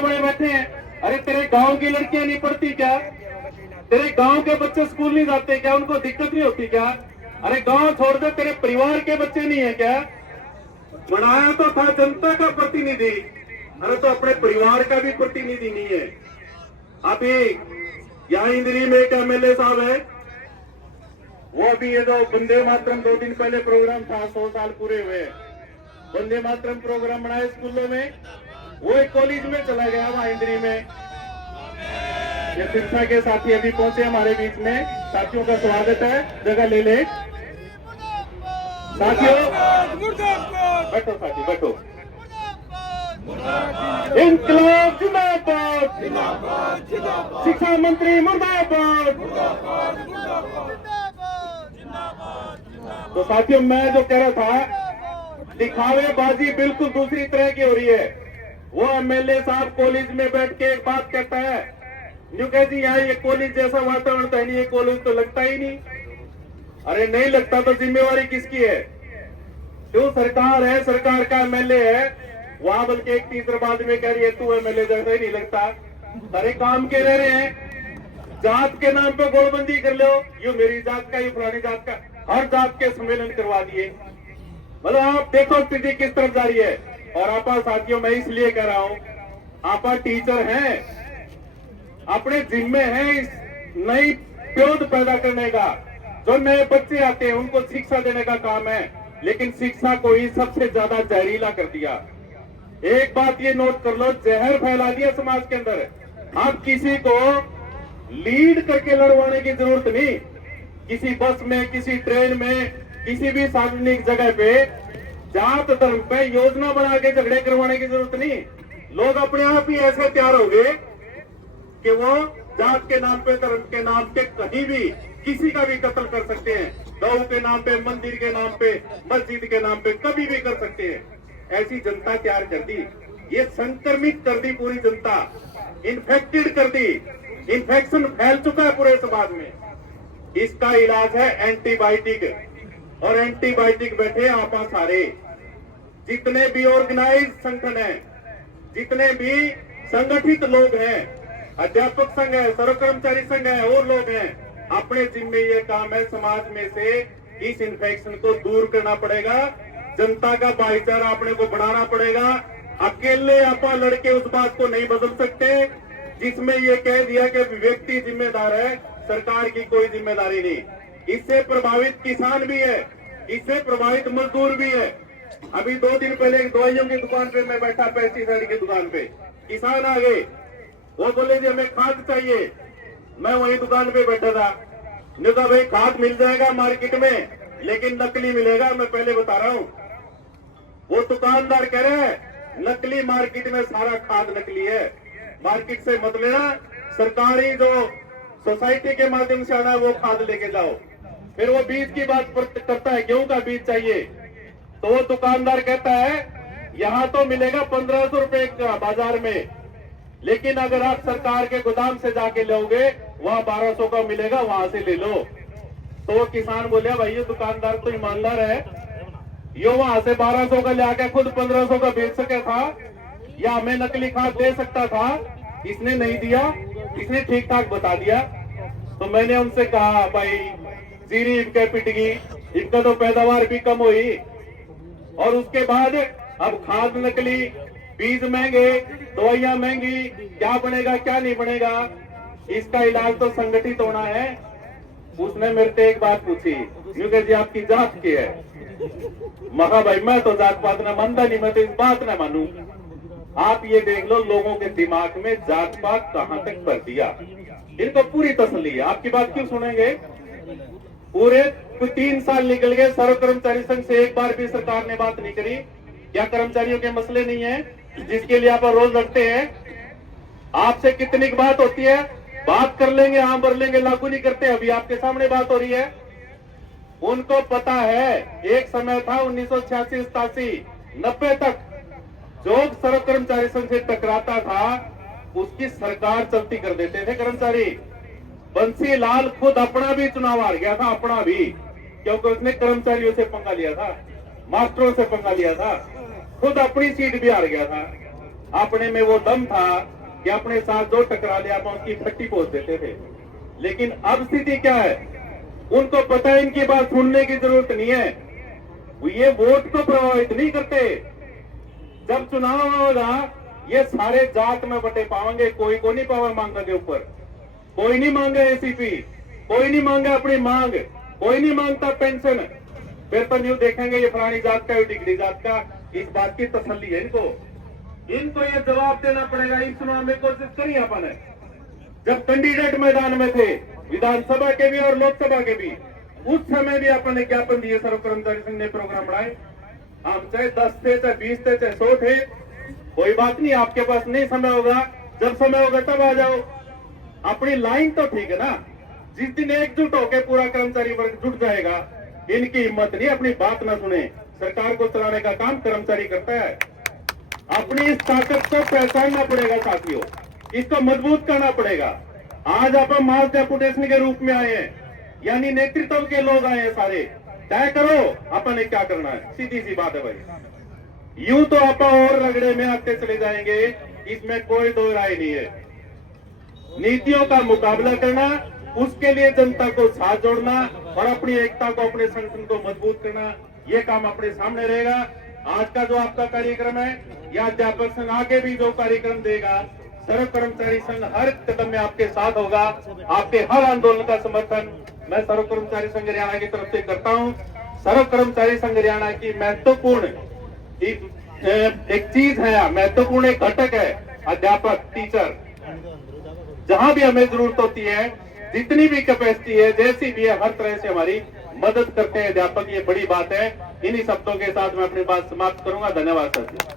बड़े बैठे हैं। अरे तेरे गांव की लड़कियां नहीं पढ़ती क्या? तेरे गांव के बच्चे स्कूल नहीं जाते क्या? उनको दिक्कत नहीं होती क्या? अरे गांव छोड़ दे, तेरे परिवार के बच्चे नहीं है क्या? बनाया तो था जनता का प्रतिनिधि, अरे तो अपने परिवार का भी प्रतिनिधि नहीं है। अभी यहाँ इंद्री में एक एमएलए साहब है, वो अभी ये जो वंदे मातरम 2 दिन पहले प्रोग्राम था, 100 साल पूरे हुए, वंदे मातरम प्रोग्राम बनाए स्कूलों में, वो एक कॉलेज में चला गया वहां इंद्री में। ये शिक्षा के साथी अभी पहुंचे हमारे बीच में, साथियों का स्वागत है, जगह ले ले साथियों, बैठो साथी बैठो। इंकलाब जिंदाबाद, शिक्षा मंत्री मुर्दाबाद। तो साथियों मैं जो कह रहा था, दिखावेबाजी बिल्कुल दूसरी तरह की हो रही है। वो एमएलए साहब कॉलेज में बैठ के एक बात कहता है, न्यू कह जी यहाँ ये कॉलेज जैसा वातावरण तो नहीं, ये कॉलेज तो लगता ही नहीं। अरे नहीं लगता तो जिम्मेवारी किसकी है? जो सरकार है, सरकार का एमएलए है, वहां बल्कि एक तीसरा बाद में कह रही है तू एमएलए जैसा ही नहीं लगता। सारे काम के रह रहे हैं, जात के नाम पे गोलबंदी कर लो, ये मेरी जात का, ये फलानी जात का, हर जात के सम्मेलन करवा दिए। मतलब आप देखो स्थिति किस तरफ जा रही है। और आप साथियों मैं इसलिए कह रहा हूं, आप टीचर हैं, अपने जिम्मे है इस नई प्योद पैदा करने का। जो नए बच्चे आते हैं उनको शिक्षा देने का काम है, लेकिन शिक्षा को ही सबसे ज्यादा जहरीला कर दिया। एक बात ये नोट कर लो, जहर फैला दिया समाज के अंदर। अब किसी को लीड करके लड़वाने की जरूरत नहीं, किसी बस में, किसी ट्रेन में, किसी भी सार्वजनिक जगह पे जात धर्म पे योजना बना के झगड़े करवाने की जरूरत नहीं। लोग अपने आप ही ऐसे तैयार होंगे कि वो जात के नाम पे, धर्म के नाम पे कहीं भी किसी का भी कत्ल कर सकते हैं, गौ के नाम पे, मंदिर के नाम पे, मस्जिद के नाम पे कभी भी कर सकते हैं। ऐसी जनता तैयार कर दी, ये संक्रमित कर दी पूरी जनता, इन्फेक्टेड कर दी, इन्फेक्शन फैल चुका है पूरे समाज में। इसका इलाज है एंटीबायोटिक, और एंटीबायोटिक बैठे आप सारे, जितने भी ऑर्गेनाइज संगठन है, जितने भी संगठित लोग हैं, अध्यापक संघ है, सर्व कर्मचारी संघ है, और लोग हैं, अपने जिम्मे ये काम है समाज में से इस इन्फेक्शन को दूर करना पड़ेगा। जनता का भाईचारा अपने को बढ़ाना पड़ेगा। अकेले आप लड़के उस बात को नहीं बदल सकते जिसमें ये कह दिया कि व्यक्ति जिम्मेदार है, सरकार की कोई जिम्मेदारी नहीं। इससे प्रभावित किसान भी है, इससे प्रभावित मजदूर भी है। अभी 2 दिन पहले एक दवाइयों की दुकान पे मैं बैठा, पेस्टिसाइड की दुकान पे, किसान आ गए, वो बोले जी हमें खाद चाहिए। मैं वही दुकान पे बैठा था, ने कहा भाई खाद मिल जाएगा मार्केट में, लेकिन नकली मिलेगा, मैं पहले बता रहा हूँ। वो दुकानदार कह रहे हैं नकली, मार्केट में सारा खाद नकली है, मार्केट से मत लेना, सरकारी जो सोसाइटी के माध्यम से आना है वो खाद लेके जाओ। फिर वो बीज की बात करता है, गेहूं का बीज चाहिए, तो वो दुकानदार कहता है यहाँ तो मिलेगा 1500 रुपए का बाजार में, लेकिन अगर आप सरकार के गोदाम से जाके लोगे वहाँ 1200 का मिलेगा, वहां से ले लो। तो वो किसान बोले भाई ये दुकानदार तो ईमानदार है, यो वहां से 1200 का लेके खुद 1500 का बेच सके था, या हमें नकली खाद दे सकता था, इसने नहीं दिया, इसने ठीक ठाक बता दिया। तो मैंने उनसे कहा भाई जीरी इनके पिटगी, इनका तो पैदावार भी कम हुई, और उसके बाद अब खाद नकली, बीज महंगे, दवाइयां महंगी, क्या बनेगा क्या नहीं बनेगा, इसका इलाज तो संगठित होना है। उसने मेरे से एक बात पूछी, क्योंकि जी आपकी जात की है। महा भाई मैं तो जात पात ना मानता नहीं, मैं तो इस बात ना मानू। आप ये देख लो लोगों के दिमाग में जात पात कहां तक भर दिया, इनको पूरी तसल्ली है। आपकी बात क्यों सुनेंगे? पूरे 3 साल निकल गए, सर्व कर्मचारी संघ से एक बार भी सरकार ने बात नहीं करी। क्या कर्मचारियों के मसले नहीं है जिसके लिए आप रोज लड़ते हैं? आपसे कितनी बात होती है, बात कर लेंगे, हाँ भर लेंगे, लागू नहीं करते। अभी आपके सामने बात हो रही है। उनको पता है एक समय था 1986, 87, 90 तक जो सर्व कर्मचारी संघ से टकराता था उसकी सरकार चलती कर देते थे कर्मचारी। बंसीलाल खुद अपना भी चुनाव हार गया था, अपना भी, क्योंकि उसने कर्मचारियों से पंगा लिया था, मास्टरों से पंगा लिया था, खुद अपनी सीट भी हार गया था। अपने में वो दम था कि अपने साथ जो टकरा लिया आप उसकी फट्टी पोस देते थे। लेकिन अब स्थिति क्या है, उनको पता है इनकी बात सुनने की जरूरत नहीं है, ये वोट को प्रभावित नहीं करते। जब चुनाव होगा ये सारे जात में बटे पाएंगे, कोई को नहीं पावर मांगा के ऊपर, कोई नहीं मांगा एसीपी, कोई नहीं मांगा अपनी मांग, कोई नहीं मांगता पेंशन। फिर तो न्यू देखेंगे ये फलानी जात का, डिग्री जात का, इस बात की तसल्ली है इनको ये जवाब देना पड़ेगा। इन चुनाव में कोशिश करी अपन है, जब कैंडिडेट मैदान में थे विधानसभा के भी और लोकसभा के भी, उस समय भी अपन ने ज्ञापन दिए, सर्व कर्मचारी संघ ने प्रोग्राम बढ़ाए। हम चाहे 10 थे, चाहे 20 थे, चाहे 100 थे, कोई बात नहीं, आपके पास नहीं समय होगा, जब समय होगा तब आ जाओ। अपनी लाइन तो ठीक है ना। जिस दिन एकजुट होकर पूरा कर्मचारी वर्ग जुट जाएगा, इनकी हिम्मत नहीं अपनी बात ना सुने। सरकार को चलाने का काम कर्मचारी करता है। अपनी इस ताकत को पहचानना पड़ेगा साथियों, इसको मजबूत करना पड़ेगा। आज आप मास डेपुटेशन के रूप में आए हैं, यानी नेतृत्व के लोग आए हैं सारे। तय करो अपन ने क्या करना है, सीधी सी बात है भाई। यूं तो आप और रगड़े में आते चले जाएंगे, इसमें कोई दो राय नहीं है। नीतियों का मुकाबला करना, उसके लिए जनता को साथ जोड़ना और अपनी एकता को, अपने संगठन को मजबूत करना, ये काम अपने सामने रहेगा। आज का जो आपका कार्यक्रम है, या अध्यापक संघ आगे भी जो कार्यक्रम देगा, सर्व कर्मचारी संघ हर कदम में आपके साथ होगा। आपके हर आंदोलन का समर्थन मैं सर्व कर्मचारी संघ हरियाणा की तरफ से करता हूं। सर्व कर्मचारी संघ हरियाणा की महत्वपूर्ण एक चीज है, महत्वपूर्ण एक घटक है अध्यापक, टीचर। जहां भी हमें जरूरत होती है, जितनी भी कैपेसिटी है, जैसी भी है, हर तरह से हमारी मदद करते हैं अध्यापक, ये बड़ी बात है। इन्हीं शब्दों के साथ मैं अपनी बात समाप्त करूंगा। धन्यवाद सर।